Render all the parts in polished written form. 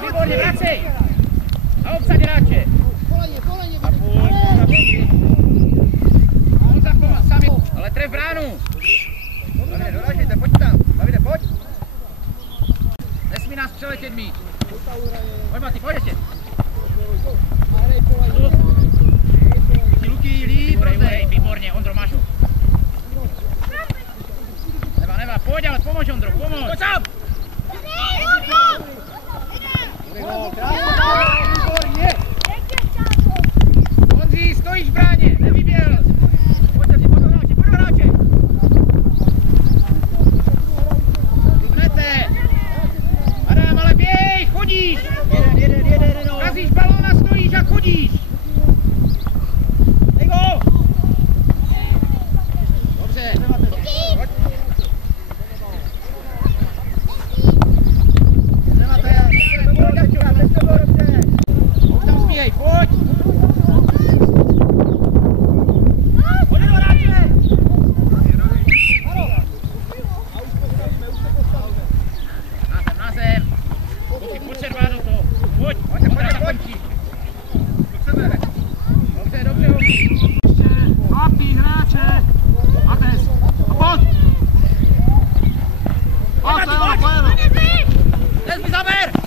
Výborně, vracej! A obsad hráče! A půl, sami, ale tref bránu! Davide, doražejte, pojď tam! Davide, pojď! Nesmí nás přeletět mít! Pojď Mati, pojď ještě! Luky, líp, rozdej, výborně, Ondro, máš ho! Neva, pojď, ale pomož Ondro, pomož! Pojď sám! Ondří, stojíš v bráně, nevyběl! Pojď se, pojď do hráče! Hnete! Adam, ale běj, chodíš! Jeden, kazíš balón a stojíš a chodíš! Dej go! Dobře, pojď! Pojď! Na zem! Pojď červá do toho! Pojď! Pojď! Dobře, hoši! Chlapí, hráče! Mates! A pojď! Pojď! Nezmi zaber!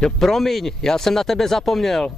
Jo, promiň, já jsem na tebe zapomněl.